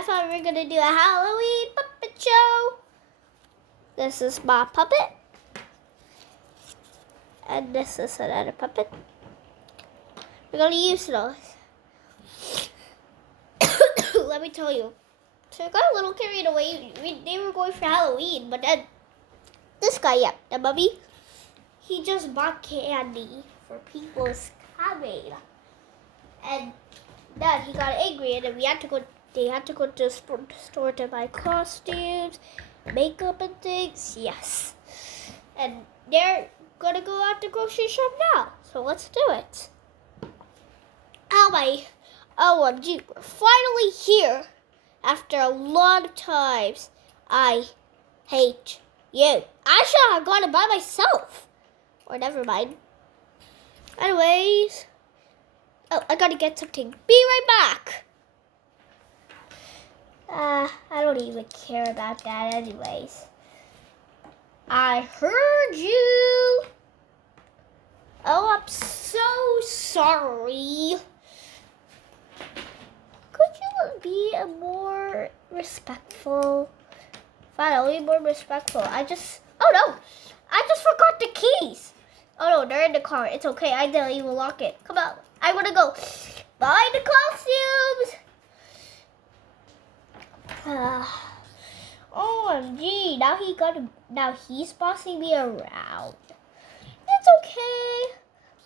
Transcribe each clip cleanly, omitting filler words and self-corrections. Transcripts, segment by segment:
I thought we were gonna do a Halloween puppet show. This is my puppet. And this is another puppet. We're gonna use those. Let me tell you. So I got a little carried away. They were going for Halloween, but then this guy, the mummy, he just bought candy for people's coming. And then he got angry, and then they had to go to the store to buy costumes, makeup, and things. Yes. And they're gonna go out the grocery shop now. So let's do it. OMG, we're finally here after a lot of times. I hate you. I should have gone by myself. Or never mind. Anyways. Oh, I gotta get something. Be right back. I don't even care about that anyways. I heard you. Oh, I'm so sorry. Could you be more respectful? Fine, I'll be more respectful. I just forgot the keys. Oh no, they're in the car. It's okay. I didn't even lock it. Come on. I want to go buy the costumes. OMG, now he's bossing me around. It's okay.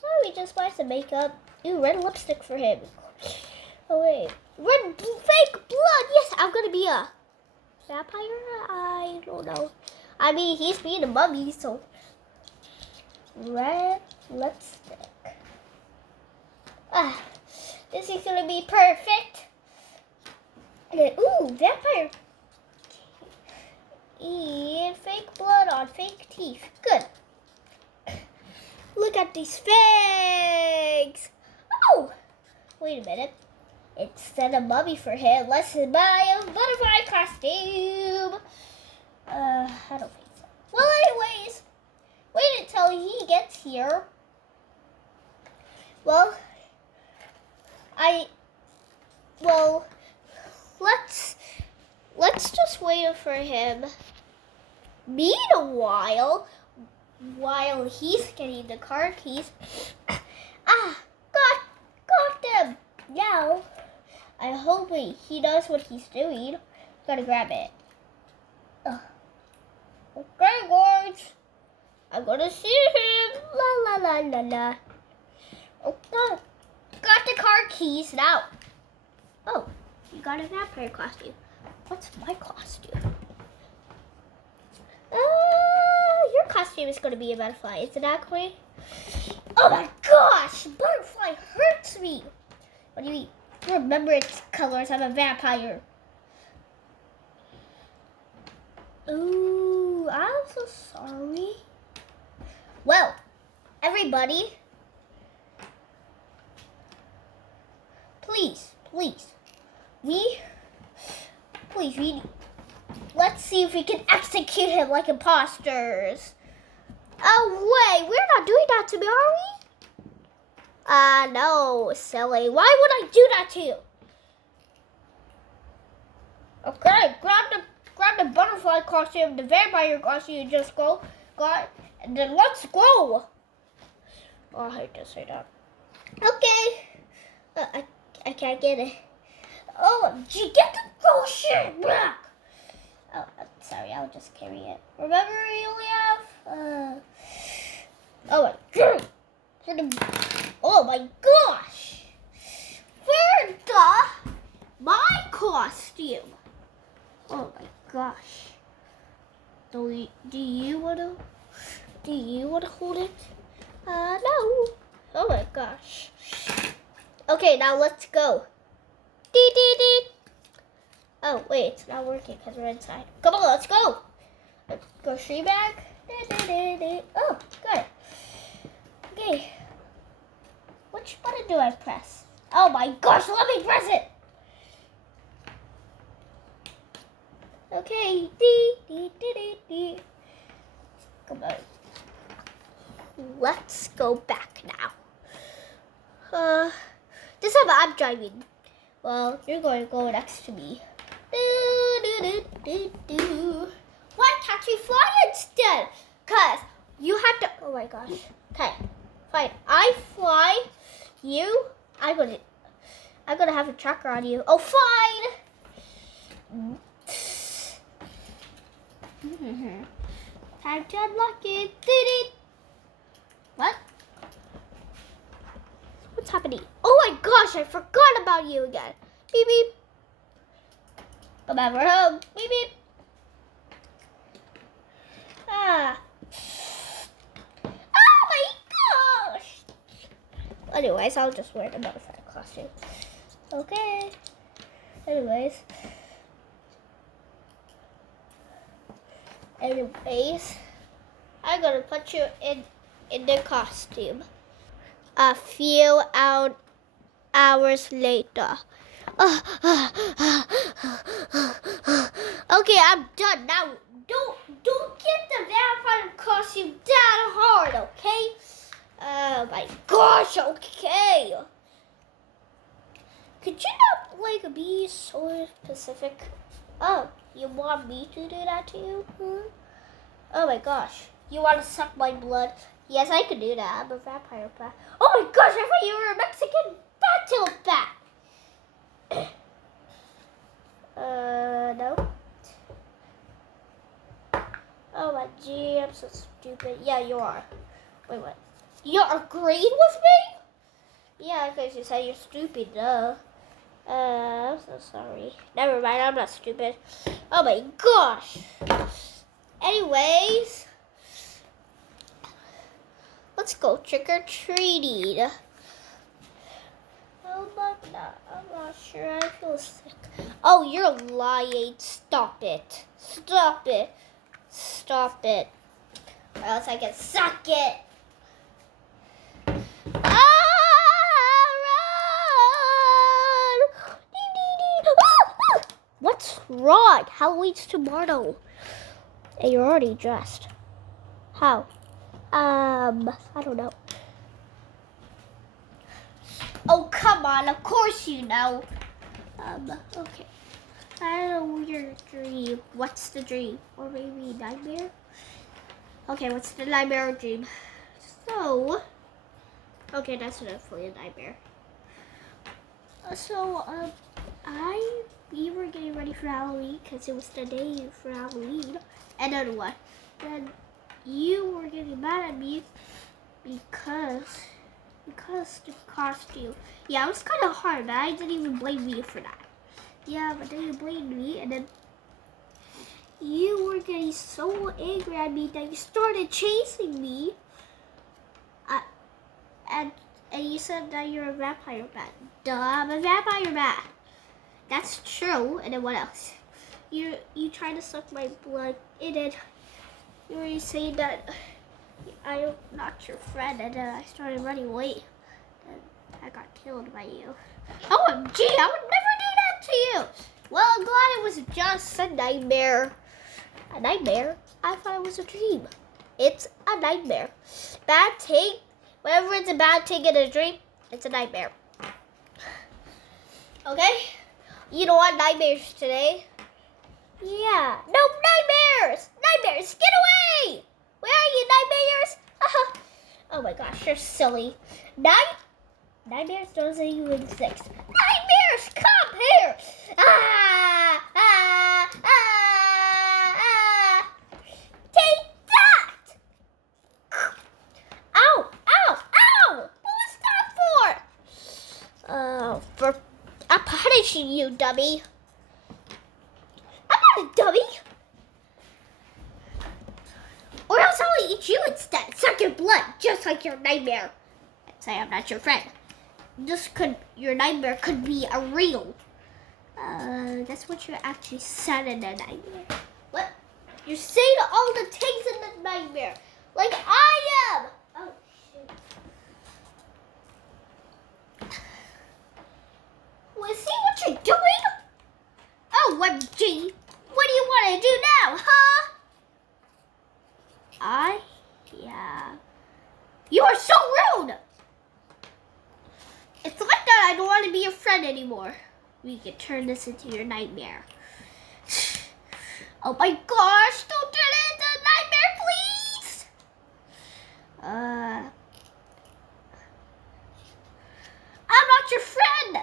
Why don't we just buy some makeup? Ooh, red lipstick for him. Oh wait, red fake blood. Yes, I'm gonna be a vampire. I don't know. I mean, he's being a mummy, so red lipstick. This is gonna be perfect. And then, ooh, vampire. And fake blood on fake teeth. Good. Look at these fangs. Oh, wait a minute. Instead of mummy for him, let's buy a butterfly costume. I don't think so. Well, anyways, wait until he gets here. Well, let's just wait for him. Meanwhile, while he's getting the car keys, got them. Now, I hope he knows what he's doing. Gotta grab it. Okay, guys, I'm gonna see him. La la la la la. Okay, got the car keys now. Oh, you got a vampire costume. What's my costume? Your costume is gonna be a butterfly, isn't that correct? Oh my gosh, butterfly hurts me. What do you mean? Remember its colors. I'm a vampire. Ooh, I'm so sorry. Well, everybody, please, let's see if we can execute him like imposters. Oh wait, we're not doing that to me, are we? No, silly. Why would I do that to you? Okay, grab the butterfly costume, the vampire costume you just got, and then let's go. Oh, I hate to say that. Okay. I can't get it. Oh, gee, get the bullshit back. Oh, I'm sorry, I'll just carry it. Remember, we only have, oh my gosh! Where my costume? Oh my gosh! Do you wanna hold it? No. Oh my gosh. Okay, now let's go. Dee dee dee. Oh wait, it's not working because we're inside. Come on, let's go. Grocery bag. Oh, good. Okay. Which button do I press? Oh my gosh, let me press it. Okay. Dee. Come on. Let's go back now. This time I'm driving. Well, you're going to go next to me. Why can't we fly instead? Cause you have to. Oh my gosh. Okay, fine. I fly. You. I'm gonna have a tracker on you. Oh, fine. Time to unlock it. What? What's happening? Oh my gosh, I forgot about you again. Beep beep. Come back, we're home. Beep beep. Ah. Oh my gosh. Anyways, I'll just wear the modified costume. Okay. Anyways, I'm gonna put you in the costume. A few hours later. Okay, I'm done now. Don't get the vampire costume that hard, okay? Oh my gosh, okay. Could you not be so specific? Oh, you want me to do that to you? Oh my gosh, you want to suck my blood? Yes, I could do that. I'm a vampire bat. Oh my gosh, I thought you were a Mexican bat-tailed bat. No. Oh my gee, I'm so stupid. Yeah, you are. Wait, what? You're agreeing with me? Yeah, because you said you're stupid, duh. I'm so sorry. Never mind, I'm not stupid. Oh my gosh. Anyways, let's go trick-or-treating. I'm not sure. I feel sick. Oh, you're lying. Stop it. Stop it. Stop it. Or else I can suck it. What's wrong? Halloween's tomorrow. And you're already dressed. How? I don't know. Oh, come on. Of course you know. Okay. I don't know your dream. What's the dream? Or maybe nightmare? Okay, what's the nightmare or dream? So, okay, that's definitely a nightmare. We were getting ready for Halloween because it was the day for Halloween. And then what? Then you were getting mad at me because the costume. Yeah, it was kind of hard, but I didn't even blame you for that. Yeah, but then you blamed me, and then you were getting so angry at me that you started chasing me. And you said that you're a vampire bat. Duh, I'm a vampire bat. That's true. And then what else? You tried to suck my blood. And then you were saying that I'm not your friend. And then I started running away. And I got killed by you. OMG, I would never do that to you. Well, I'm glad it was just a nightmare. A nightmare? I thought it was a dream. It's a nightmare. Bad thing. Whenever it's a bad thing in a dream, it's a nightmare. Okay? You don't want nightmares today? Yeah. No nightmares! Nightmares, get away! Where are you, nightmares? Oh my gosh, you're silly. Nightmares doesn't even exist. Nightmares, come here! Take that! Ow! Ow! Ow! What was that for? I'm punishing you, dummy. I'm not a dummy. Or else I'll eat you instead. Suck your blood, just like your nightmare. And say I'm not your friend. Your nightmare could be a real. That's what you actually said in a nightmare. What? You're saying all the things in the nightmare. Like I am. Oh, shit. Well, see what you're doing? OMG. What do you want to do now, huh? Yeah. You are so rude. It's like that I don't want to be your friend anymore. We can turn this into your nightmare. Oh my gosh, don't turn it into a nightmare, please! I'm not your friend!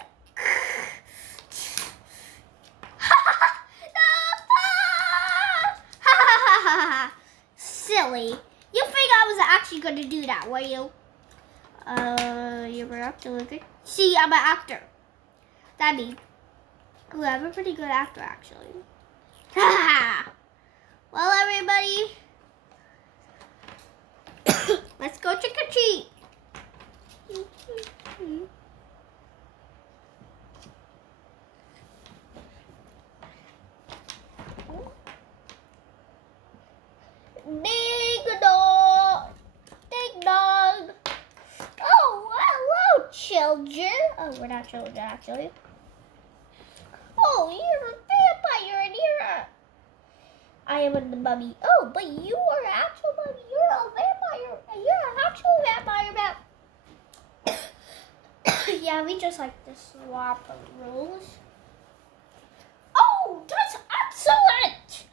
Silly. You think I was actually going to do that, were you? You're an actor, okay? See, I'm an actor. That means, ooh, I'm a pretty good actor, actually. Well, everybody, let's go trick or treat. Ding dong, ding dong. Oh, hello, children. Oh, we're not children, actually. Oh, you're a vampire and I am the mummy. Oh, but you are an actual mummy. You're a vampire. You're an actual vampire. Yeah, we just like to swap the rules. Oh, that's excellent.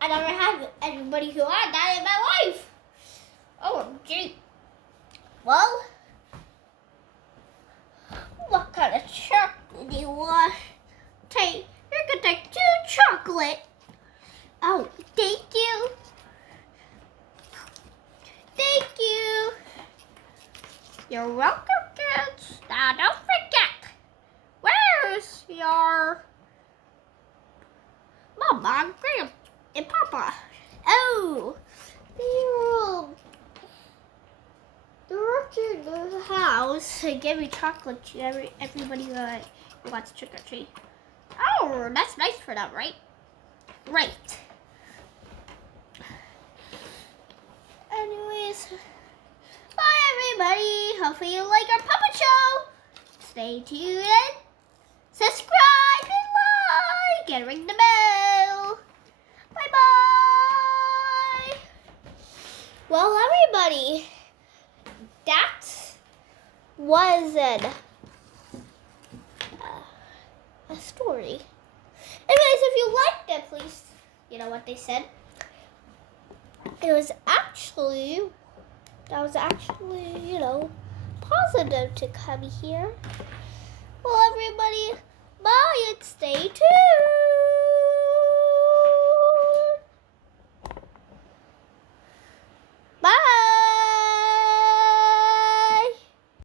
I never had anybody who had that in my life. Oh, gee. Well, what kind of chocolate do you want? You're gonna take 2 chocolate. Oh, thank you. Thank you. You're welcome, kids. Now don't forget, where's your Mama, Grandpa, and Papa? Oh, they're up to the house to give me chocolate to everybody who wants trick or treat. Oh, that's nice for them, right? Right. Anyways, bye everybody. Hopefully you like our puppet show. Stay tuned and subscribe and like and ring the bell. Bye bye. Well, everybody, that was a story. Anyways, if you liked it, please, you know what they said? That was actually, you know, positive to come here. Well, everybody, bye and stay tuned.